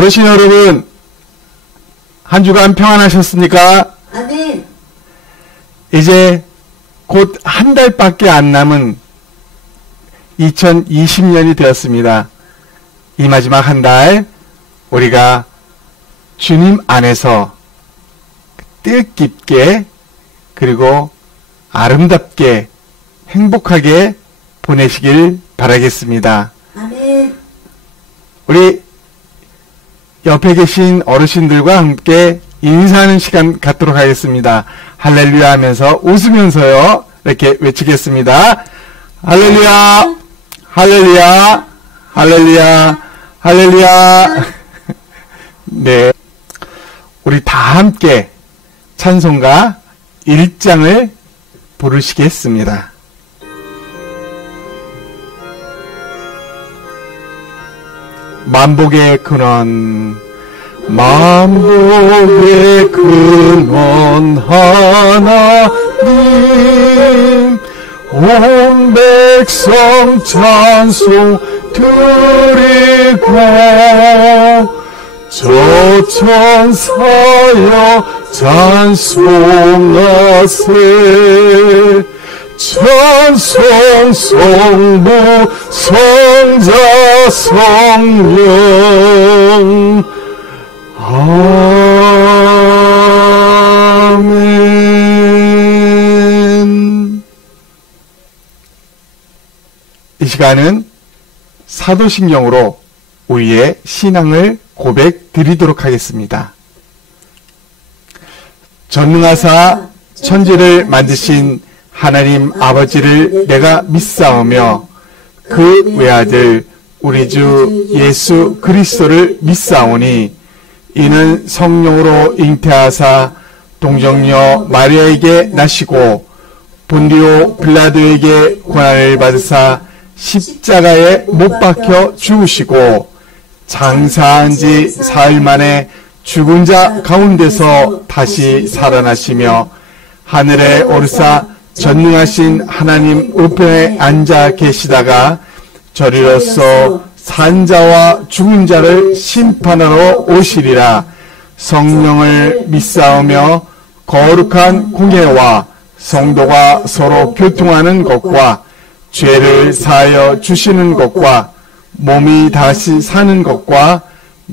어르신 여러분, 한 주간 평안하셨습니까? 아멘. 이제 곧 한 달밖에 안 남은 2020년이 되었습니다. 이 마지막 한 달 우리가 주님 안에서 뜻깊게 그리고 아름답게 행복하게 보내시길 바라겠습니다. 아멘. 우리 옆에 계신 어르신들과 함께 인사하는 시간 갖도록 하겠습니다. 할렐루야 하면서 웃으면서요 이렇게 외치겠습니다. 할렐루야, 할렐루야, 할렐루야, 할렐루야. 네, 우리 다 함께 찬송가 1장을 부르시겠습니다. 만복의 근원, 만복의 근원 하나님, 온 백성 찬송 드리고, 저 천사여 찬송하세. 찬송 성부 성자 성령 아멘. 이 시간은 사도신경으로 우리의 신앙을 고백 드리도록 하겠습니다. 전능하사 천지를 만드신 하나님 아버지를 내가 믿사오며 그 외아들 우리 주 예수 그리스도를 믿사오니 이는 성령으로 잉태하사 동정녀 마리아에게 나시고 본디오 빌라도에게 고난을 받으사 십자가에 못 박혀 죽으시고 장사한 지 사흘 만에 죽은 자 가운데서 다시 살아나시며 하늘에 오르사 전능하신 하나님 우편에 앉아 계시다가 저리로서 산자와 죽은 자를 심판하러 오시리라. 성령을 믿사오며 거룩한 공예와 성도가 서로 교통하는 것과 죄를 사하여 주시는 것과 몸이 다시 사는 것과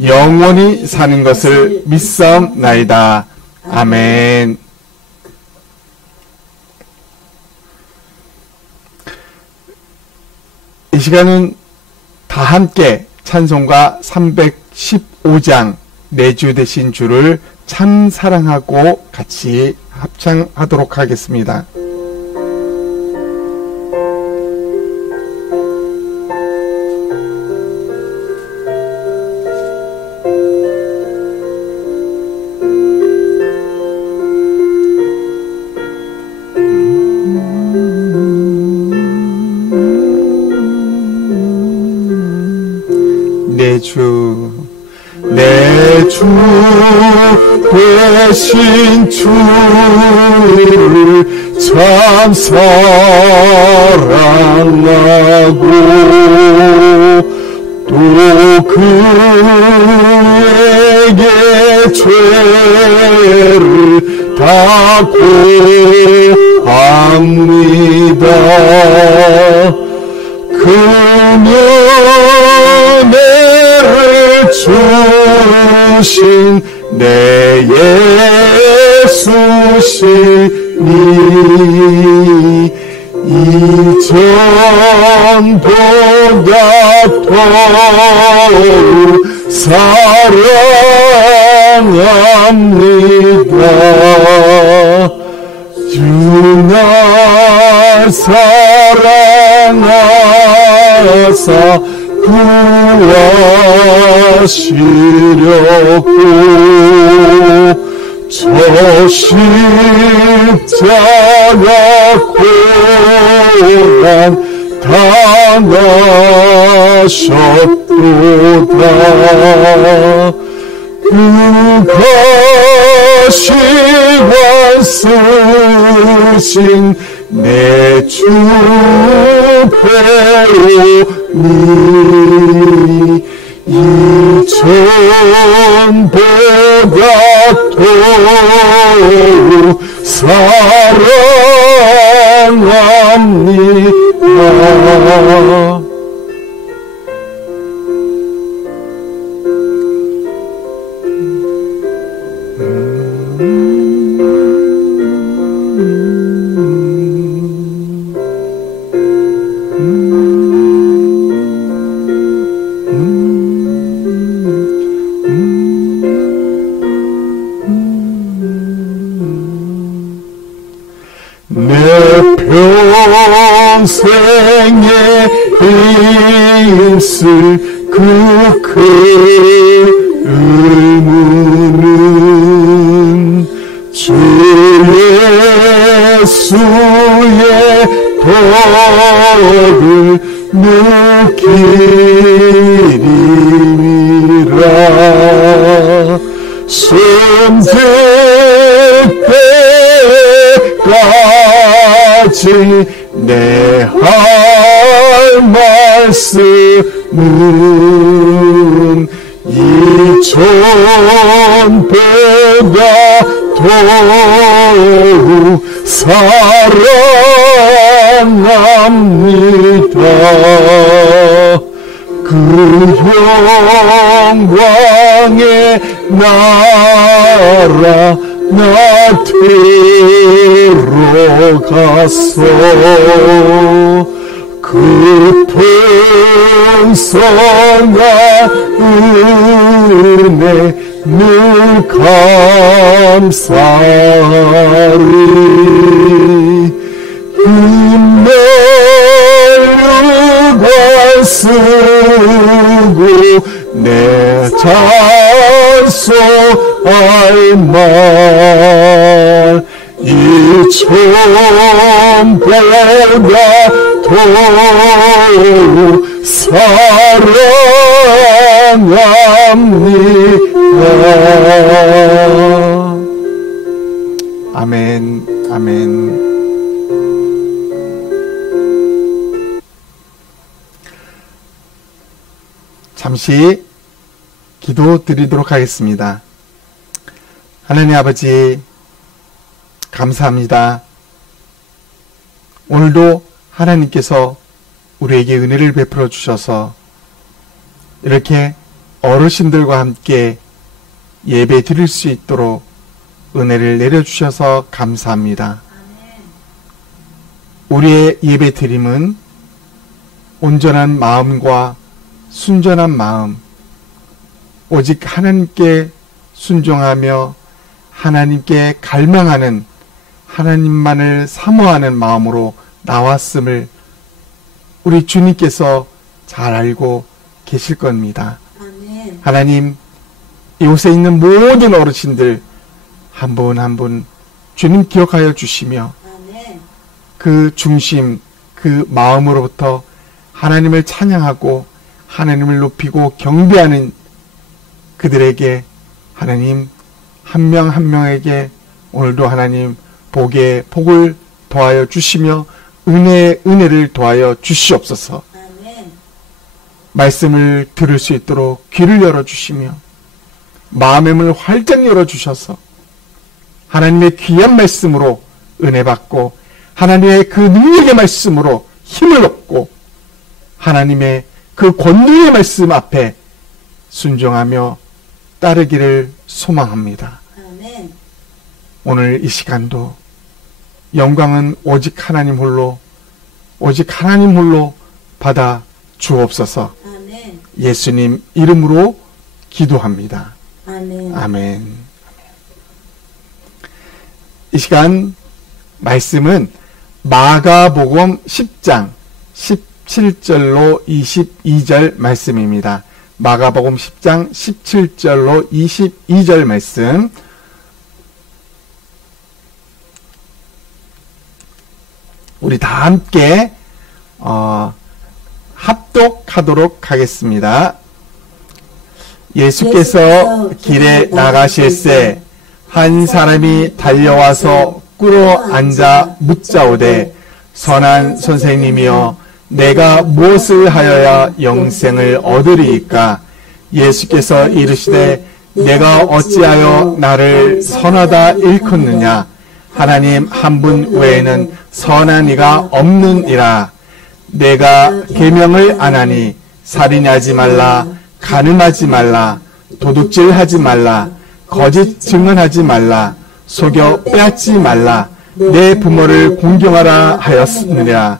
영원히 사는 것을 믿사옵나이다. 아멘. 이 시간은 다 함께 찬송가 315장 내 주 되신 주를 참 사랑하고 같이 합창하도록 하겠습니다. 내 주 되신 주를 참 사랑하고 또 그에게 죄를 다 고합니다. 그녀를 주신 내 예수시니 이전보다 더욱 사랑합니다. 주 날 사랑하사 구하시려고 저 십자가 고난 당하셨도다. 그 가시관 쓰신 내 주 배우니 이천보다 더욱 사랑합니다. 내 평생에 있을 그 의무는 주 예수의 덕을 느끼리라. 손댈 때까지 내 할 말씀은 이천보다 더욱 사랑합니다. 그 영광의 나라 나 들어가서 그 풍성한 은혜 늘 감사리. 힘내려고 쓰고 내 찬송할 말 이천보다 더욱 사랑합니다. 아멘, 아멘. 잠시 기도 드리도록 하겠습니다. 하나님 아버지, 감사합니다. 오늘도 하나님께서 우리에게 은혜를 베풀어 주셔서 이렇게 어르신들과 함께 예배 드릴 수 있도록 은혜를 내려주셔서 감사합니다. 우리의 예배 드림은 온전한 마음과 순전한 마음, 오직 하나님께 순종하며 하나님께 갈망하는, 하나님만을 사모하는 마음으로 나왔음을 우리 주님께서 잘 알고 계실 겁니다. 아멘. 하나님, 이곳에 있는 모든 어르신들 한 분 한 분 주님 기억하여 주시며 아멘. 그 중심, 그 마음으로부터 하나님을 찬양하고 하나님을 높이고 경배하는 그들에게 하나님 한 명 한 명에게 오늘도 하나님 복을 더하여 주시며 은혜를 더하여 주시옵소서. 아멘. 말씀을 들을 수 있도록 귀를 열어주시며 마음의 문을 활짝 열어주셔서 하나님의 귀한 말씀으로 은혜 받고 하나님의 그 능력의 말씀으로 힘을 얻고 하나님의 그 권능의 말씀 앞에 순종하며 따르기를 소망합니다. 아멘. 오늘 이 시간도 영광은 오직 하나님 홀로 받아 주옵소서. 아멘. 예수님 이름으로 기도합니다. 아멘. 아멘. 이 시간 말씀은 마가복음 10장 17절로 22절 말씀입니다. 마가복음 10장 17절로 22절 말씀 우리 다 함께 합독하도록 하겠습니다. 예수께서 길에 나가실새 한 사람이 달려와서 꿇어 앉아 묻자오되 선한 선생님이여 내가 무엇을 하여야 영생을 얻으리이까? 예수께서 이르시되 내가 어찌하여 나를 선하다 일컫느냐. 하나님 한 분 외에는 선한 이가 없느니라. 내가 계명을 안 하니 살인하지 말라, 간음하지 말라, 도둑질하지 말라, 거짓 증언하지 말라, 속여 빼앗지 말라, 내 부모를 공경하라 하였느니라.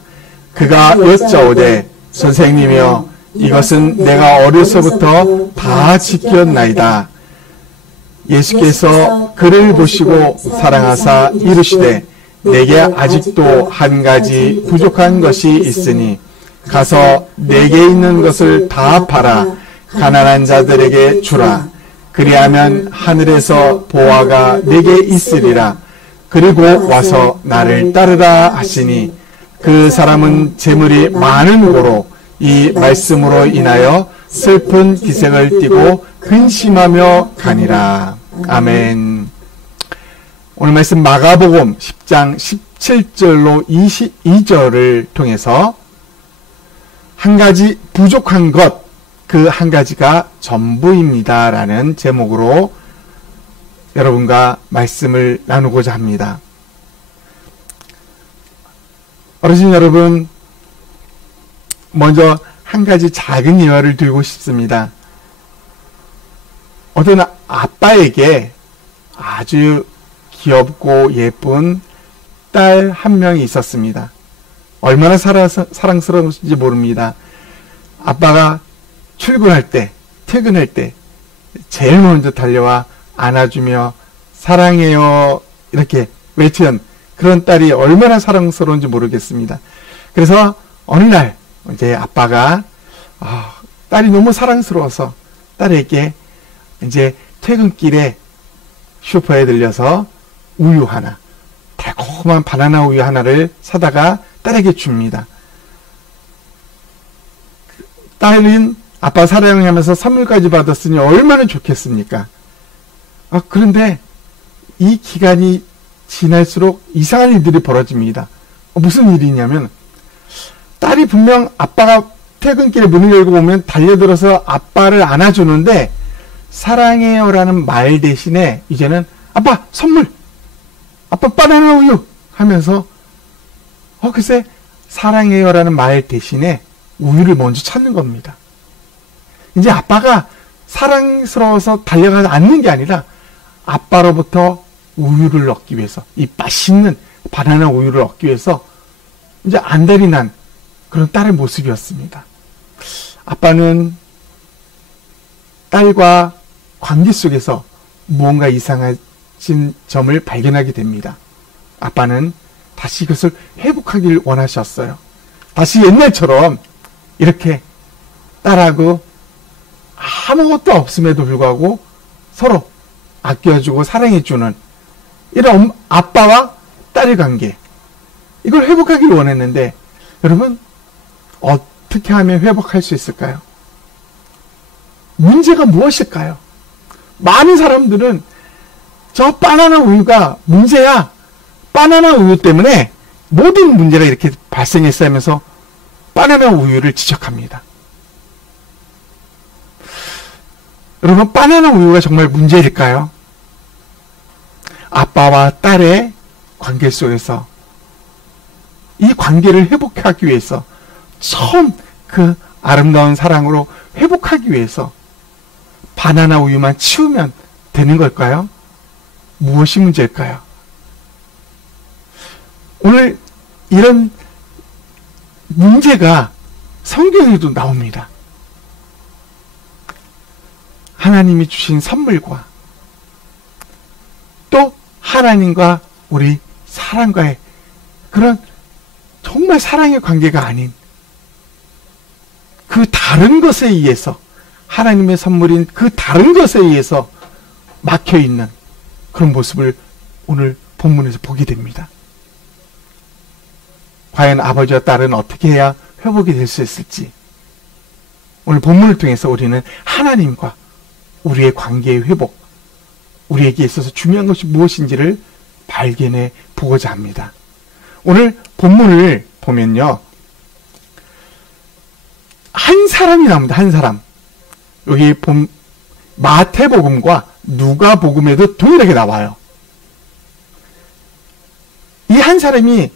그가 여짜오되 선생님이여 이것은 내가 어려서부터 다 지켰나이다. 예수께서 그를 보시고 사랑하사 이르시되 내게 아직도 한 가지 부족한 것이 있으니 가서 내게 있는 것을 다 팔아 가난한 자들에게 주라. 그리하면 하늘에서 보화가 내게 있으리라. 그리고 와서 나를 따르라 하시니 그 사람은 재물이 많은 고로 이 말씀으로 인하여 슬픈 기색을 띠고 근심하며 가니라. 아멘. 오늘 말씀 마가복음 10장 17절로 22절을 통해서 한 가지 부족한 것, 그 한 가지가 전부입니다 라는 제목으로 여러분과 말씀을 나누고자 합니다. 어르신 여러분, 먼저 한 가지 작은 예화를 들고 싶습니다. 어떤 아빠에게 아주 귀엽고 예쁜 딸 한 명이 있었습니다. 얼마나 사랑스러운지 모릅니다. 아빠가 출근할 때, 퇴근할 때 제일 먼저 달려와 안아주며 사랑해요 이렇게 외치는 그런 딸이 얼마나 사랑스러운지 모르겠습니다. 그래서 어느 날 이제 아빠가 딸이 너무 사랑스러워서 딸에게 이제 퇴근길에 슈퍼에 들려서 우유 하나, 달콤한 바나나 우유 하나를 사다가 딸에게 줍니다. 딸은 아빠 사랑하면서 선물까지 받았으니 얼마나 좋겠습니까? 그런데 이 기간이 지날수록 이상한 일들이 벌어집니다. 무슨 일이냐면 딸이 분명 아빠가 퇴근길에 문을 열고 오면 달려들어서 아빠를 안아주는데 사랑해요 라는 말 대신에 이제는 아빠 선물, 아빠 바나나 우유 하면서 글쎄 사랑해요 라는 말 대신에 우유를 먼저 찾는 겁니다. 이제 아빠가 사랑스러워서 달려가지 않는 게 아니라 아빠로부터 우유를 얻기 위해서, 이 맛있는 바나나 우유를 얻기 위해서 이제 안달이 난 그런 딸의 모습이었습니다. 아빠는 딸과 관계 속에서 무언가 이상해진 점을 발견하게 됩니다. 아빠는 다시 그것을 회복하길 원하셨어요. 다시 옛날처럼 이렇게 딸하고 아무것도 없음에도 불구하고 서로 아껴주고 사랑해주는 이런 아빠와 딸의 관계, 이걸 회복하길 원했는데 여러분 어떻게 하면 회복할 수 있을까요? 문제가 무엇일까요? 많은 사람들은 저 바나나 우유가 문제야, 바나나 우유 때문에 모든 문제가 이렇게 발생했어 하면서 바나나 우유를 지적합니다. 여러분, 바나나 우유가 정말 문제일까요? 아빠와 딸의 관계 속에서 이 관계를 회복하기 위해서, 처음 그 아름다운 사랑으로 회복하기 위해서 바나나 우유만 치우면 되는 걸까요? 무엇이 문제일까요? 오늘 이런 문제가 성경에도 나옵니다. 하나님이 주신 선물과 또 하나님과 우리 사랑과의 그런 정말 사랑의 관계가 아닌 그 다른 것에 의해서, 하나님의 선물인 그 다른 것에 의해서 막혀있는 그런 모습을 오늘 본문에서 보게 됩니다. 과연 아버지와 딸은 어떻게 해야 회복이 될 수 있을지, 오늘 본문을 통해서 우리는 하나님과 우리의 관계의 회복, 우리에게 있어서 중요한 것이 무엇인지를 발견해 보고자 합니다. 오늘 본문을 보면요, 한 사람이 나옵니다. 한 사람. 여기 마태복음과 누가복음에도 동일하게 나와요. 이 한 사람이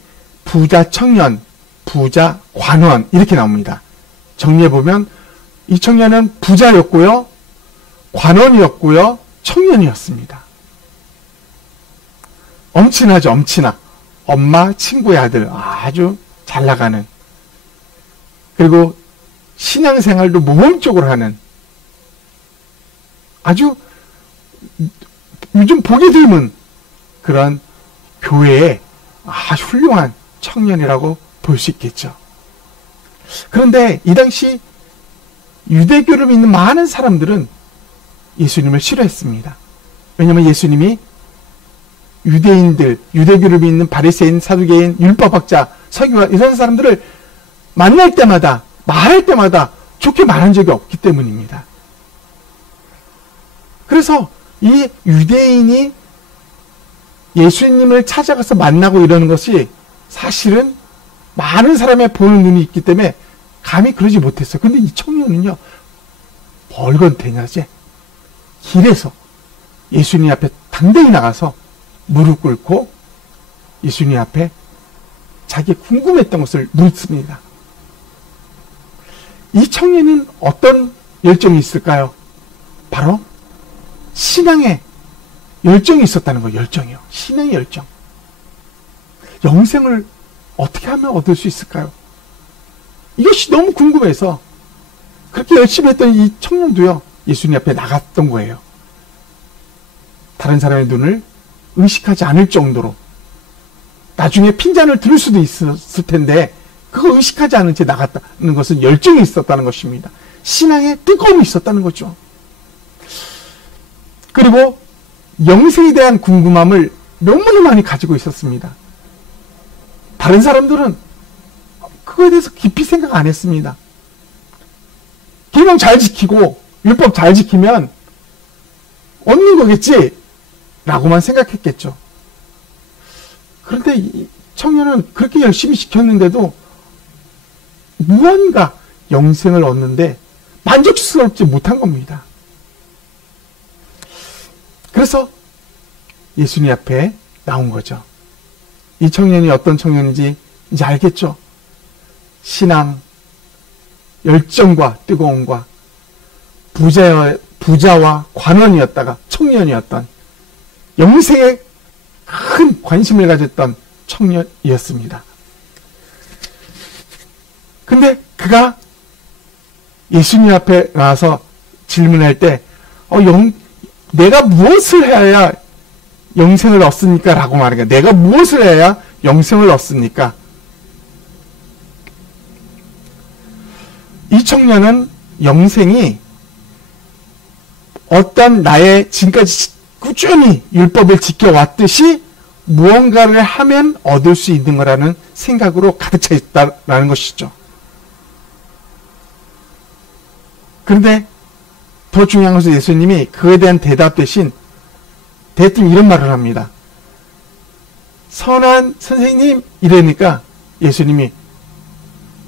부자 청년, 부자 관원 이렇게 나옵니다. 정리해보면 이 청년은 부자였고요, 관원이었고요, 청년이었습니다. 엄친아죠, 엄친아. 엄마 친구의 아들, 아주 잘 나가는, 그리고 신앙생활도 모범적으로 하는, 아주 요즘 보기 드문 그런 교회의 아주 훌륭한 청년이라고 볼 수 있겠죠. 그런데 이 당시 유대교를 믿는 많은 사람들은 예수님을 싫어했습니다. 왜냐하면 예수님이 유대인들, 유대교를 믿는 바리새인, 사두개인, 율법학자, 서기관 이런 사람들을 만날 때마다, 말할 때마다 좋게 말한 적이 없기 때문입니다. 그래서 이 유대인이 예수님을 찾아가서 만나고 이러는 것이 사실은 많은 사람의 보는 눈이 있기 때문에 감히 그러지 못했어요. 근데 이 청년은요, 벌건대낮에 길에서 예수님 앞에 당당히 나가서 무릎 꿇고 예수님 앞에 자기 궁금했던 것을 묻습니다. 이 청년은 어떤 열정이 있을까요? 바로 신앙의 열정이 있었다는 거예요. 열정이요. 신앙의 열정. 영생을 어떻게 하면 얻을 수 있을까요? 이것이 너무 궁금해서 그렇게 열심히 했던 이 청년도요, 예수님 앞에 나갔던 거예요. 다른 사람의 눈을 의식하지 않을 정도로. 나중에 핀잔을 들을 수도 있었을 텐데 그거 의식하지 않은 채 나갔다는 것은 열정이 있었다는 것입니다. 신앙에 뜨거움이 있었다는 거죠. 그리고 영생에 대한 궁금함을 너무나 많이 가지고 있었습니다. 다른 사람들은 그거에 대해서 깊이 생각 안 했습니다. 계명 잘 지키고 율법 잘 지키면 얻는 거겠지 라고만 생각했겠죠. 그런데 이 청년은 그렇게 열심히 지켰는데도 무언가 영생을 얻는데 만족스럽지 못한 겁니다. 그래서 예수님 앞에 나온 거죠. 이 청년이 어떤 청년인지 이제 알겠죠? 신앙, 열정과 뜨거움과 부자와 관원이었다가 청년이었던, 영생에 큰 관심을 가졌던 청년이었습니다. 근데 그가 예수님 앞에 나와서 질문할 때 내가 무엇을 해야 영생을 얻습니까? 라고 말하니까, 내가 무엇을 해야 영생을 얻습니까? 이 청년은 영생이 어떤 나의 지금까지 꾸준히 율법을 지켜왔듯이 무언가를 하면 얻을 수 있는 거라는 생각으로 가득 차 있다라는 것이죠. 그런데 더 중요한 것은 예수님이 그에 대한 대답 대신 대뜸 이런 말을 합니다. 선한 선생님 이러니까 예수님이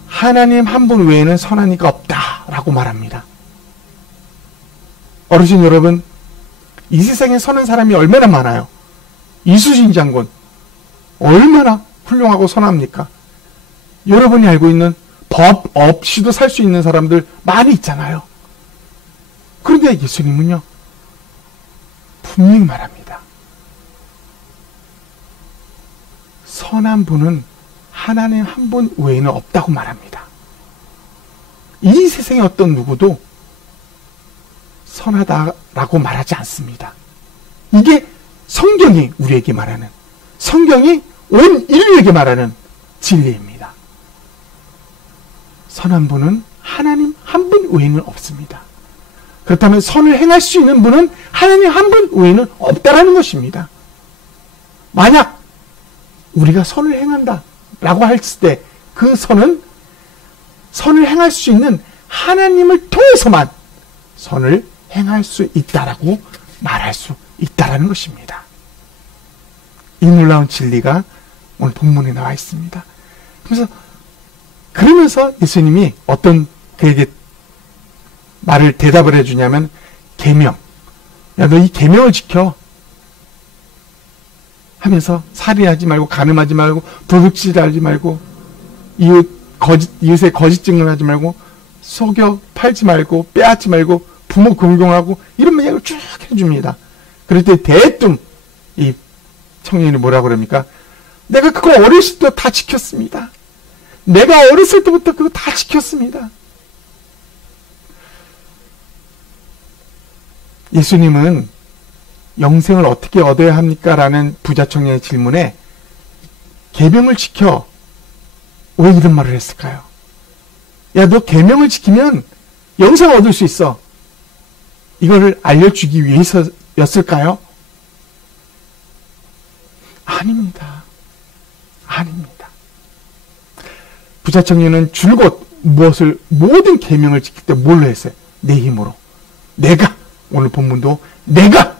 하나님 한 분 외에는 선한 이가 없다라고 말합니다. 어르신 여러분, 이 세상에 선한 사람이 얼마나 많아요. 이수신 장군 얼마나 훌륭하고 선합니까? 여러분이 알고 있는 법 없이도 살 수 있는 사람들 많이 있잖아요. 그런데 예수님은요, 분명히 말합니다. 선한 분은 하나님 한 분 외에는 없다고 말합니다. 이 세상에 어떤 누구도 선하다라고 말하지 않습니다. 이게 성경이 우리에게 말하는, 성경이 온 인류에게 말하는 진리입니다. 선한 분은 하나님 한 분 외에는 없습니다. 그렇다면 선을 행할 수 있는 분은 하나님 한 분 외에는 없다라는 것입니다. 만약 우리가 선을 행한다 라고 했을 때 그 선은 선을 행할 수 있는 하나님을 통해서만 선을 행할 수 있다라고 말할 수 있다라는 것입니다. 이 놀라운 진리가 오늘 본문에 나와 있습니다. 그러면서 예수님이 어떤 그에게 대답을 해주냐면 계명. 야, 너 이 계명을 지켜. 하면서 살인하지 말고, 간음하지 말고, 도둑질하지 말고, 이웃의 거짓 증언하지 말고, 속여 팔지 말고, 빼앗지 말고, 부모 공경하고, 이런 명령을 쭉 해줍니다. 그럴 때 대뜸 이 청년이 뭐라고 그럽니까? 내가 그거 어렸을 때 다 지켰습니다. 내가 어렸을 때부터 그거 다 지켰습니다. 예수님은 영생을 어떻게 얻어야 합니까? 라는 부자 청년의 질문에 계명을 지켜. 왜 이런 말을 했을까요? 야, 너 계명을 지키면 영생을 얻을 수 있어. 이거를 알려주기 위해서였을까요? 아닙니다. 아닙니다. 부자 청년은 줄곧 모든 계명을 지킬 때 뭘로 했어요? 내 힘으로. 내가, 오늘 본문도 내가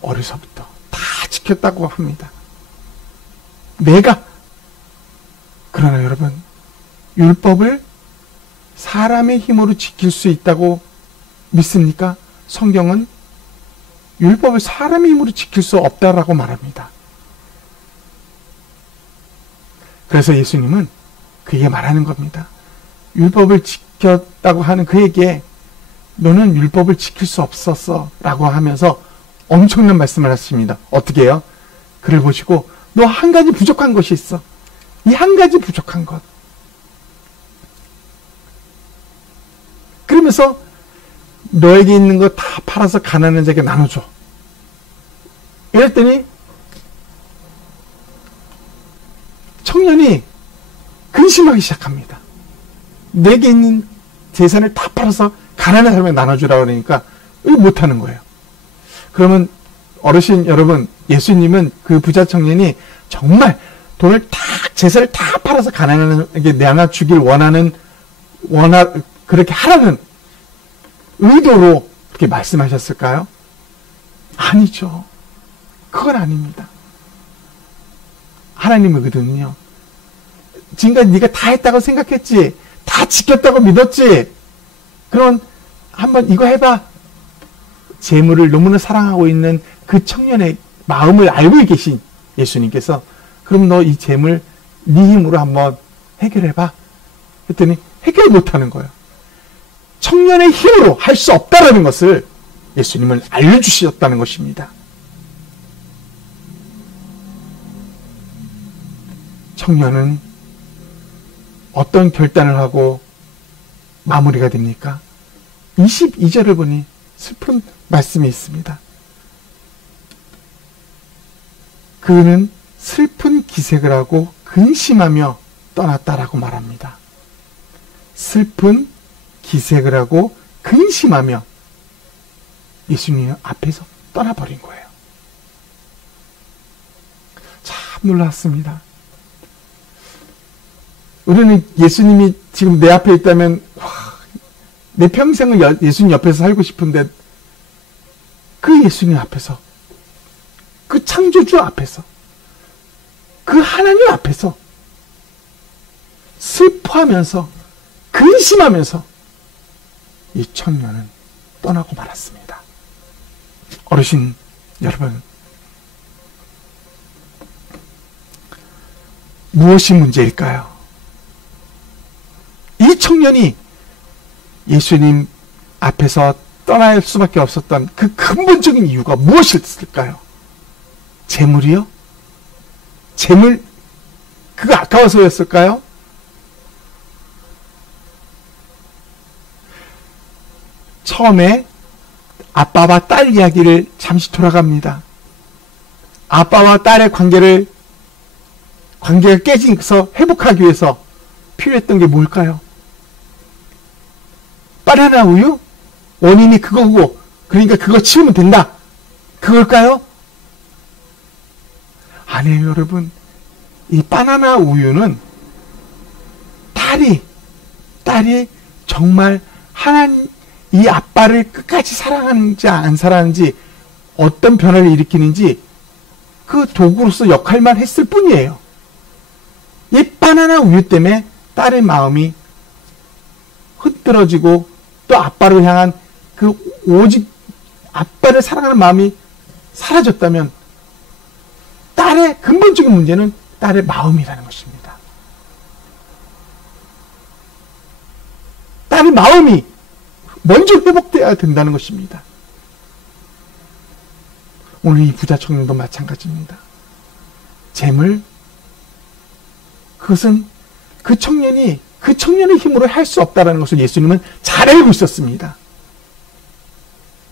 어려서부터 다 지켰다고 합니다. 내가. 그러나 여러분, 율법을 사람의 힘으로 지킬 수 있다고 믿습니까? 성경은 율법을 사람의 힘으로 지킬 수 없다라고 말합니다. 그래서 예수님은 그에게 말하는 겁니다. 율법을 지켰다고 하는 그에게 너는 율법을 지킬 수 없었어 라고 하면서 엄청난 말씀을 하십니다. 어떻게 해요? 그를 보시고 너 한 가지 부족한 것이 있어. 이 한 가지 부족한 것. 그러면서 너에게 있는 거 다 팔아서 가난한 자에게 나눠줘. 이랬더니 청년이 근심하기 시작합니다. 내게 있는 재산을 다 팔아서 가난한 사람에게 나눠주라고 그러니까 이거 못하는 거예요. 그러면 어르신 여러분, 예수님은 그 부자 청년이 정말 돈을 다, 재산을 다 팔아서 가난한에게 나눠주길 그렇게 하라는 의도로 그렇게 말씀하셨을까요? 아니죠. 그건 아닙니다. 하나님의 의도는요, 지금까지 네가 다 했다고 생각했지, 다 지켰다고 믿었지, 그럼 한번 이거 해봐. 재물을 너무나 사랑하고 있는 그 청년의 마음을 알고 계신 예수님께서 그럼 너 이 재물 네 힘으로 한번 해결해봐. 했더니 해결 못하는 거예요. 청년의 힘으로 할 수 없다라는 것을 예수님은 알려주셨다는 것입니다. 청년은 어떤 결단을 하고 마무리가 됩니까? 22절을 보니 슬픈 말씀이 있습니다. 그는 슬픈 기색을 하고 근심하며 떠났다라고 말합니다. 슬픈 기색을 하고 근심하며 예수님 앞에서 떠나버린 거예요. 참 놀랐습니다. 우리는 예수님이 지금 내 앞에 있다면 내 평생을 예수님 옆에서 살고 싶은데 그 예수님 앞에서, 그 창조주 앞에서, 그 하나님 앞에서 슬퍼하면서 근심하면서 이 청년은 떠나고 말았습니다. 어르신 여러분, 무엇이 문제일까요? 이 청년이 예수님 앞에서 떠날 수밖에 없었던 그 근본적인 이유가 무엇이었을까요? 재물이요? 재물, 그거 아까워서였을까요? 처음에 아빠와 딸 이야기를 잠시 돌아갑니다. 아빠와 딸의 관계가 깨져서 회복하기 위해서 필요했던 게 뭘까요? 바나나 우유? 원인이 그거고, 그러니까 그거 치우면 된다. 그걸까요? 아니에요, 여러분. 이 바나나 우유는 딸이 정말 이 아빠를 끝까지 사랑하는지 안 사랑하는지, 어떤 변화를 일으키는지 그 도구로서 역할만 했을 뿐이에요. 이 바나나 우유 때문에 딸의 마음이 흐트러지고 또 아빠를 향한 그 오직 아빠를 사랑하는 마음이 사라졌다면 딸의 근본적인 문제는 딸의 마음이라는 것입니다. 딸의 마음이 먼저 회복되어야 된다는 것입니다. 오늘 이 부자 청년도 마찬가지입니다. 재물, 그것은 그 청년의 힘으로 할 수 없다는 것을 예수님은 잘 알고 있었습니다.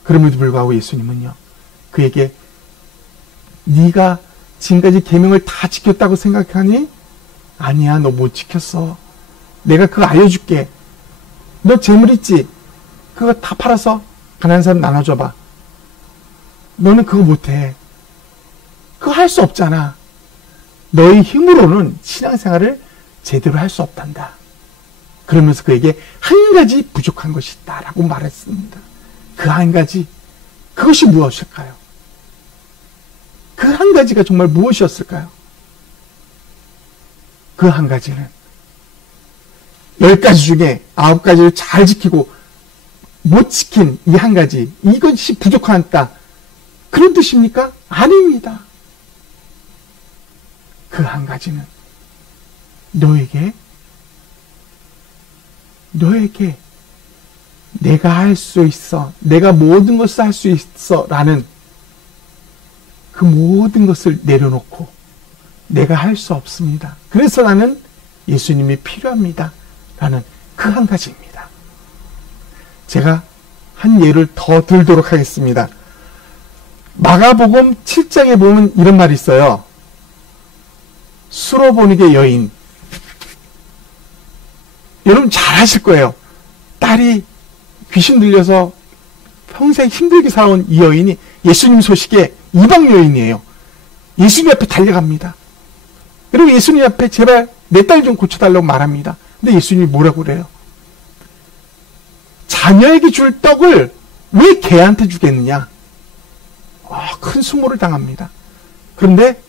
그럼에도 불구하고 예수님은요, 그에게 네가 지금까지 계명을 다 지켰다고 생각하니? 아니야, 너 못 지켰어. 내가 그거 알려줄게. 너 재물 있지? 그거 다 팔아서 가난한 사람 나눠줘봐. 너는 그거 못해. 그거 할 수 없잖아. 너의 힘으로는 신앙생활을 제대로 할 수 없단다. 그러면서 그에게 한 가지 부족한 것이 있다라고 말했습니다. 그 한 가지, 그것이 무엇일까요? 그 한 가지가 정말 무엇이었을까요? 그 한 가지는 10가지 중에 9가지를 잘 지키고 못 지킨 이 한 가지, 이것이 부족하다, 그런 뜻입니까? 아닙니다. 그 한 가지는 너에게 내가 할 수 있어, 내가 모든 것을 할 수 있어 라는 그 모든 것을 내려놓고 내가 할 수 없습니다, 그래서 나는 예수님이 필요합니다 라는 그 한 가지입니다. 제가 한 예를 더 들도록 하겠습니다. 마가복음 7장에 보면 이런 말이 있어요. 수로보니게 여인. 여러분 잘 아실 거예요. 딸이 귀신 들려서 평생 힘들게 살아온 이 여인이 예수님 소식에 이방 여인이에요. 예수님 앞에 달려갑니다. 그리고 예수님 앞에 제발 내 딸 좀 고쳐달라고 말합니다. 근데 예수님이 뭐라고 그래요? 자녀에게 줄 떡을 왜 개한테 주겠느냐? 큰 수모를 당합니다. 그런데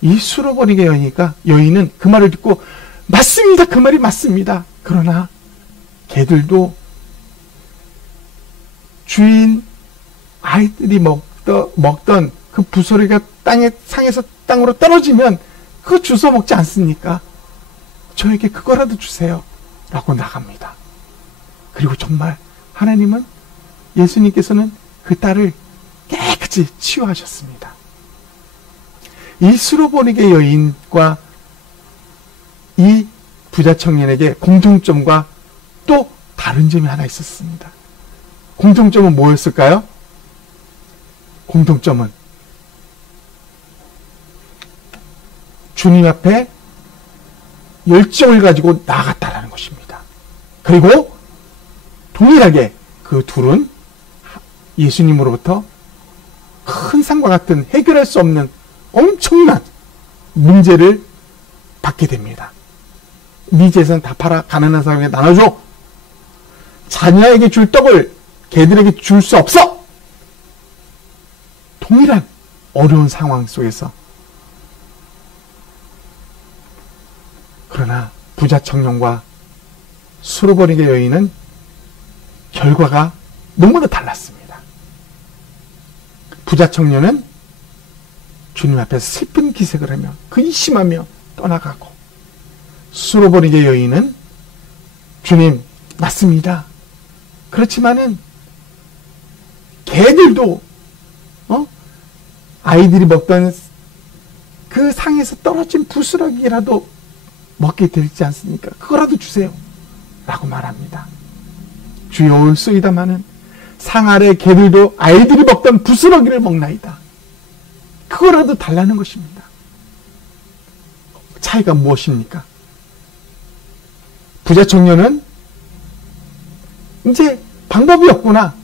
이 수로버리게 여인은 그 말을 듣고 맞습니다, 그 말이 맞습니다. 그러나 개들도 주인 아이들이 먹던 그 부스러기가 상에서 땅으로 떨어지면 그거 주워 먹지 않습니까? 저에게 그거라도 주세요 라고 나갑니다. 그리고 정말 하나님은, 예수님께서는 그 딸을 깨끗이 치유하셨습니다. 이 수로보니게 여인과 이 부자 청년에게 공통점과 또 다른 점이 하나 있었습니다. 공통점은 뭐였을까요? 공통점은 주님 앞에 열정을 가지고 나아갔다라는 것입니다. 그리고 동일하게 그 둘은 예수님으로부터 큰 산과 같은 해결할 수 없는 엄청난 문제를 받게 됩니다. 네 재산 다 팔아 가난한 사람에게 나눠줘. 자녀에게 줄 떡을 개들에게 줄 수 없어. 동일한 어려운 상황 속에서, 그러나 부자 청년과 수로버리게 여인은 결과가 너무나 달랐습니다. 부자 청년은 주님 앞에서 슬픈 기색을 하며 근심하며 떠나가고, 수로버리게 여인은 주님 맞습니다. 그렇지만은 개들도 아이들이 먹던 그 상에서 떨어진 부스러기라도 먹게 되지 않습니까? 그거라도 주세요 라고 말합니다. 주여 올소이다마는 상 아래 개들도 아이들이 먹던 부스러기를 먹나이다. 그거라도 달라는 것입니다. 차이가 무엇입니까? 부자 청년은 이제 방법이 없구나,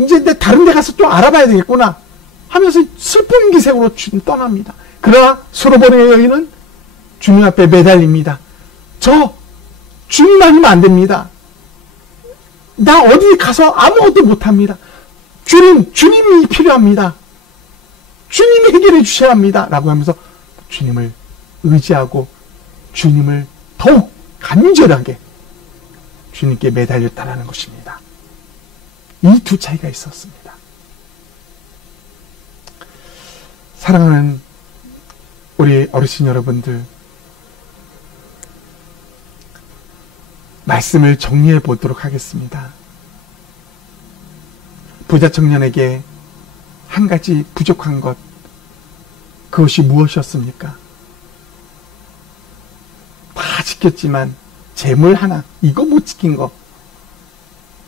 이제 내 다른 데 가서 또 알아봐야 되겠구나 하면서 슬픈 기색으로 떠납니다. 그러나 수로보니게 여인은 주님 앞에 매달립니다. 저 주님 아니면 안 됩니다. 나 어디 가서 아무것도 못합니다. 주님이 필요합니다. 주님이 해결해 주셔야 합니다 라고 하면서 주님을 의지하고 주님을 더욱 간절하게 주님께 매달렸다라는 것입니다. 이 두 차이가 있었습니다. 사랑하는 우리 어르신 여러분들, 말씀을 정리해 보도록 하겠습니다. 부자 청년에게 한 가지 부족한 것, 그것이 무엇이었습니까? 다 지켰지만 재물 하나, 이거 못 지킨 거,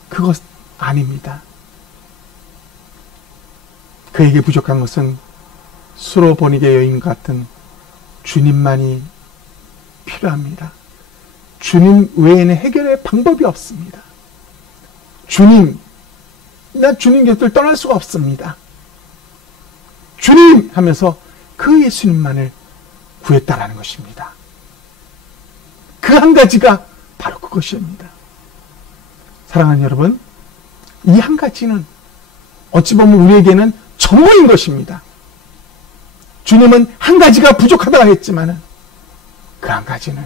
그것 아닙니다. 그에게 부족한 것은 수로 번익의 여인 같은 주님만이 필요합니다. 주님 외에는 해결의 방법이 없습니다. 주님, 나 주님 곁을 떠날 수가 없습니다. 주님 하면서 그 예수님만을 구했다라는 것입니다. 그 한 가지가 바로 그것입니다. 사랑하는 여러분, 이 한 가지는 어찌 보면 우리에게는 전부인 것입니다. 주님은 한 가지가 부족하다고 했지만 그 한 가지는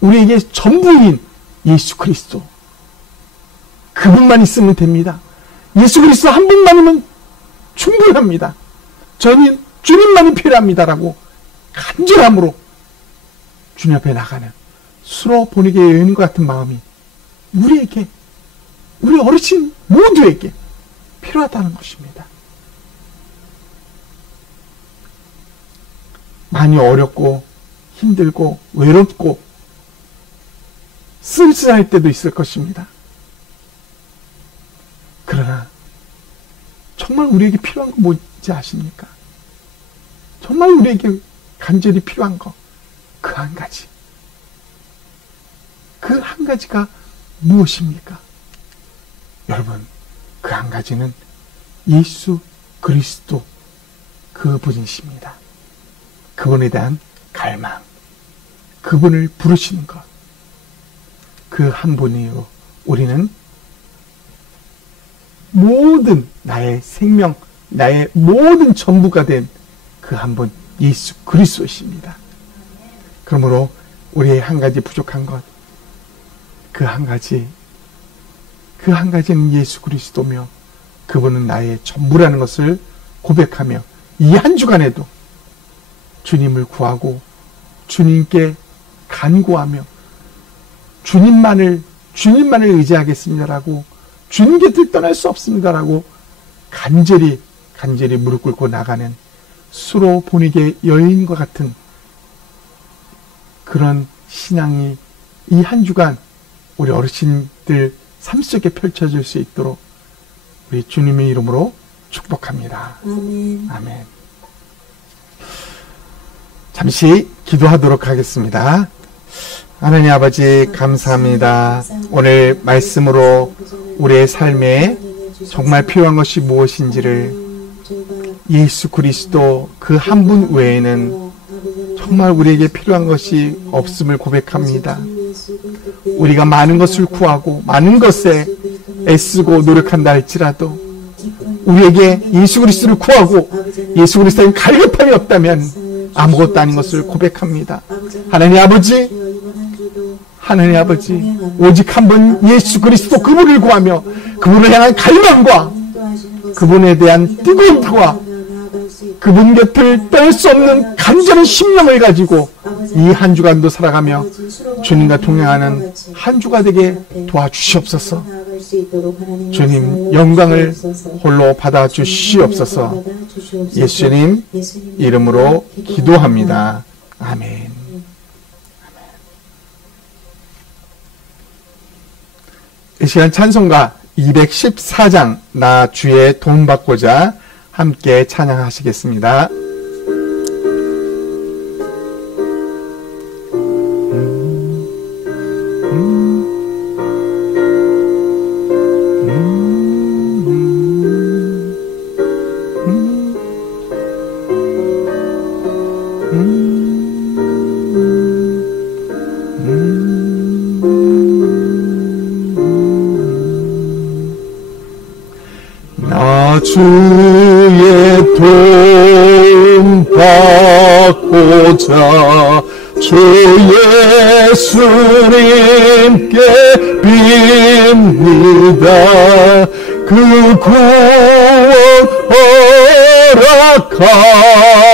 우리에게 전부인 예수 그리스도, 그분만 있으면 됩니다. 예수 그리스도 한 분만이면 충분합니다. 저는 주님만이 필요합니다라고 간절함으로 주님 앞에 나가는 수로 보내게 여인과 같은 마음이 우리에게, 우리 어르신 모두에게 필요하다는 것입니다. 많이 어렵고 힘들고 외롭고 쓸쓸할 때도 있을 것입니다. 그러나 정말 우리에게 필요한 거 뭔지 아십니까? 정말 우리에게 간절히 필요한 거, 그 한 가지. 그 한 가지가 무엇입니까? 여러분, 그 한 가지는 예수 그리스도 그분이십니다. 그분에 대한 갈망, 그분을 부르시는 것, 그 한 분이요, 우리는 모든 나의 생명, 나의 모든 전부가 된 그 한 분, 예수 그리스도이십니다. 그러므로 우리의 한 가지 부족한 것, 그 한 가지는 예수 그리스도며 그분은 나의 전부라는 것을 고백하며 이 한 주간에도 주님을 구하고 주님께 간구하며 주님만을 의지하겠습니다라고, 주님 곁을 떠날 수 없습니다라고 간절히 무릎 꿇고 나가는 수로 보니게 여인과 같은 그런 신앙이 이 한 주간 우리 어르신들 삶 속에 펼쳐질 수 있도록 우리 주님의 이름으로 축복합니다. 아멘. 아멘. 잠시 기도하도록 하겠습니다. 하나님 아버지, 감사합니다. 오늘 말씀으로 우리의 삶에 정말 필요한 것이 무엇인지를 예수 그리스도 그 한 분 외에는 정말 우리에게 필요한 것이 없음을 고백합니다. 우리가 많은 것을 구하고 많은 것에 애쓰고 노력한다 할지라도 우리에게 예수 그리스도를 구하고 예수 그리스도의 갈급함이 없다면 아무것도 아닌 것을 고백합니다. 하나님 아버지, 오직 한 번 예수 그리스도 그분을 구하며 그분을 향한 갈망과 그분에 대한 뜨거운 표와 그분 곁을 뗄 수 없는 간절한 심령을 가지고 이 한 주간도 살아가며 주님과 동행하는 한 주가 되게 도와주시옵소서. 주님, 영광을 홀로 받아 주시옵소서. 예수님 이름으로 기도합니다. 아멘. 이 시간 찬송가 214장 나 주의 도움받고자 함께 찬양하시겠습니다. 주의 도움 받고자 주 예수님께 빕니다. 그 구원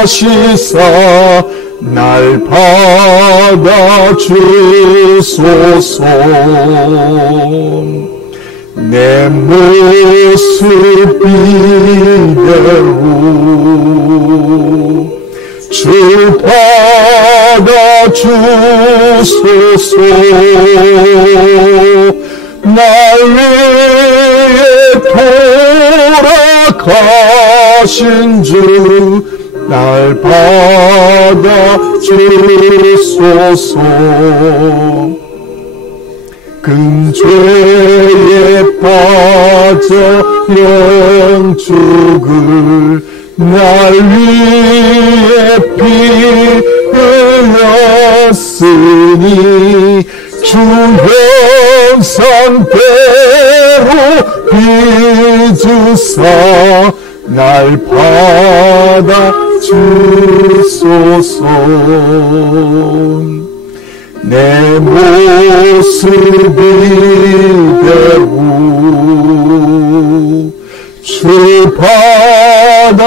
허락하시사 날 받아주소서. 내 모습 이대로 주 받아주소서. 날 위해 돌아가신 주 날 받아주소서. 금죄에 빠져 영죽을 날 위해 피 흘렸으니 주 형상대로 빚으사 날 받아주소서. 내 모습 이대로 주 받아주소서.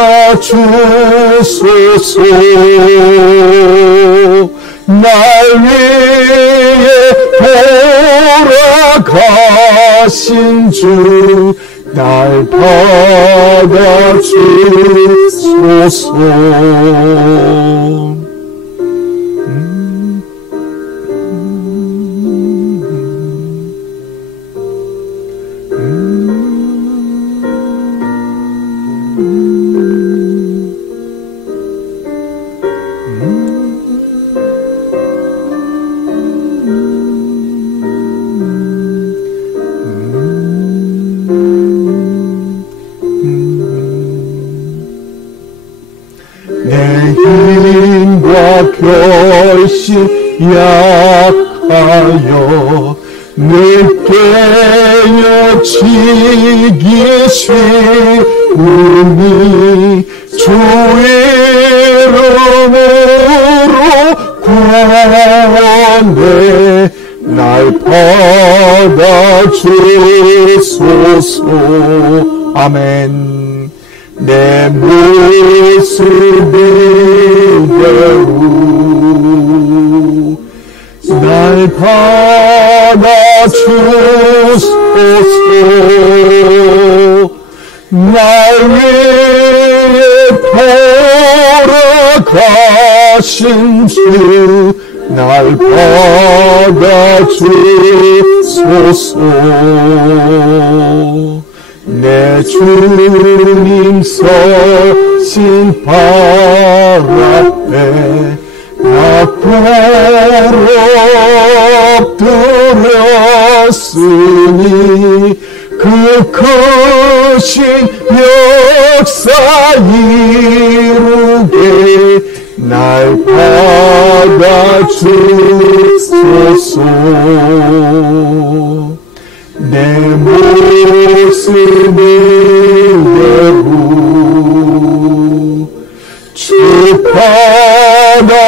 날 위해 돌아가신 주 날 받아주소서. 결심 약하여 늘 깨어지기 쉬우니 주 이름으로 구원해 날 받아주소서. 아멘. 내 모습 이대로 날 받아주소서. 날 위해 돌아가신 주 날 받아주소서. 내 주님 서신 발 앞에 나 엎드렸으니 그 크신 역사 이루게 날 받아주소서. 내 모습 이대로 주 받아주소서.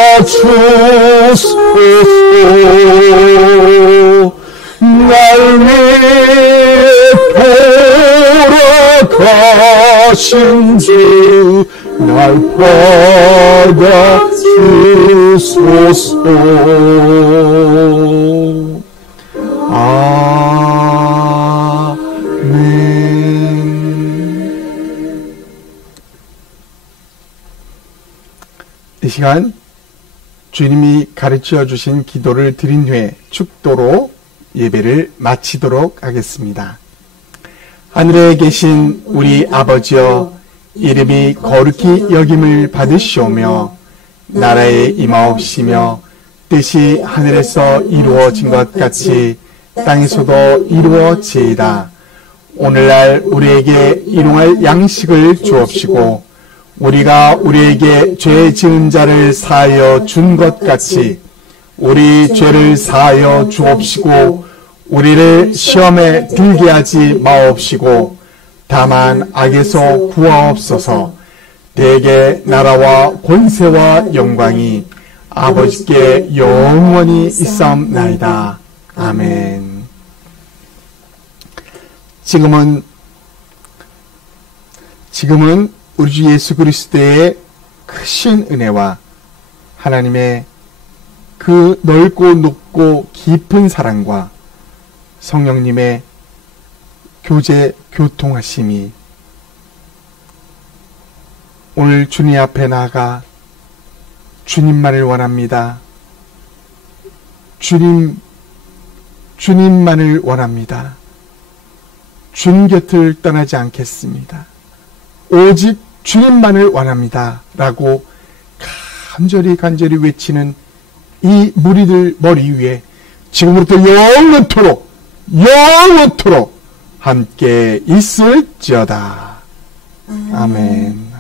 날 위해 돌아가신 주 날 받아주소서. 이 시간 주님이 가르쳐 주신 기도를 드린 후에 축도로 예배를 마치도록 하겠습니다. 하늘에 계신 우리 아버지여, 이름이 거룩히 여김을 받으시오며 나라에 임하옵시며 뜻이 하늘에서 이루어진 것 같이 땅에서도 이루어지이다. 오늘날 우리에게 일용할 양식을 주옵시고 우리가 우리에게 죄 지은 자를 사하여 준 것 같이 우리 죄를 사하여 주옵시고 우리를 시험에 들게 하지 마옵시고 다만 악에서 구하옵소서. 대개 나라와 권세와 영광이 아버지께 영원히 있사옵나이다. 아멘. 지금은 우리 주 예수 그리스도의 크신 은혜와 하나님의 그 넓고 높고 깊은 사랑과 성령님의 교통하심이 오늘 주님 앞에 나아가 주님만을 원합니다. 주님만을 원합니다. 주님 곁을 떠나지 않겠습니다. 오직 주님만을 원합니다. 라고 간절히 외치는 이 무리들 머리 위에 지금부터 영원토록 함께 있을지어다. 아멘.